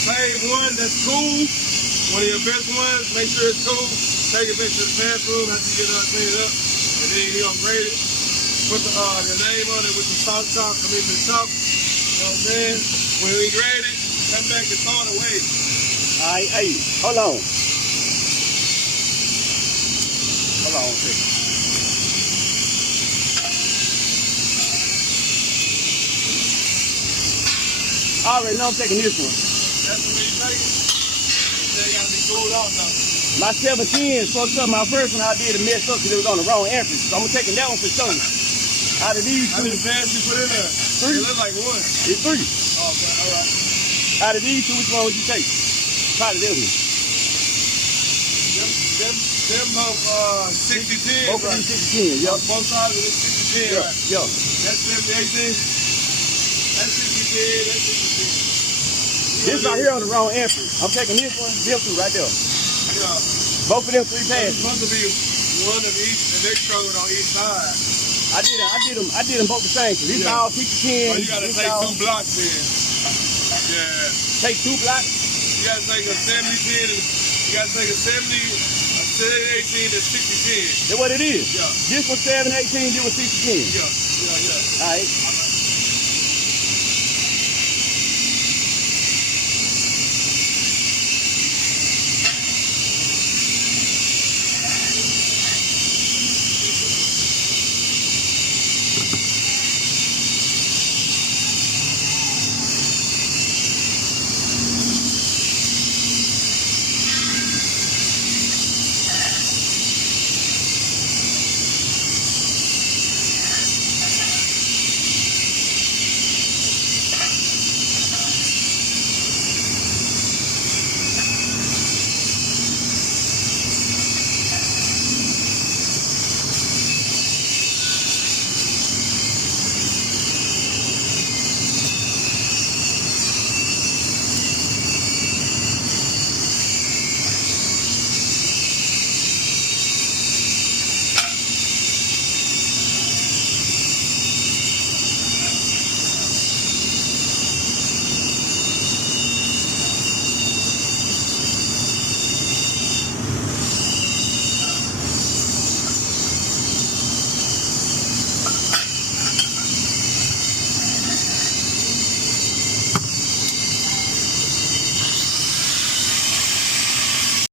Save one that's cool. One of your best ones. Make sure it's cool. Take it back to the bathroom after you get it clean it up. And then you gonna grade it. Put the name on it with the salt chalk. I mean the chalk. You know what I'm saying? When we grade it, come back and throw it away. Alright, hey, hold on. Hold on a second. I already know I'm taking this one. That's what you take it. They gotta be cooled off though. My 710 fucked up. My first one I did a mess up because it was on the wrong amperage. So I'm taking that one for sure. Out of these How two, many pads you put in there? 3. It look like one. It's 3. Oh, okay, all right. Out of these two, which one would you take? Probably them. Them both 60-10. Both of right? these 60-10, yup. Both sides of this 60-10, Yeah, right? yeah. That's 70-18. That's 60-10. That's 60-10. This right here on the wrong amperage. I'm taking this one, them two right there. Yeah. Both of them 3 It's passes. supposed to be one of each, and they're struggled on each side. I did them both the same. So this Yeah. all 60-10. So you gotta take 2 blocks then. Yeah. Take 2 blocks. You gotta take a 70-10 and you gotta take a 70, a 70-18 and 60-10. That's what it is. Yeah. This was 7-18, this was 60-10. Yeah. All right.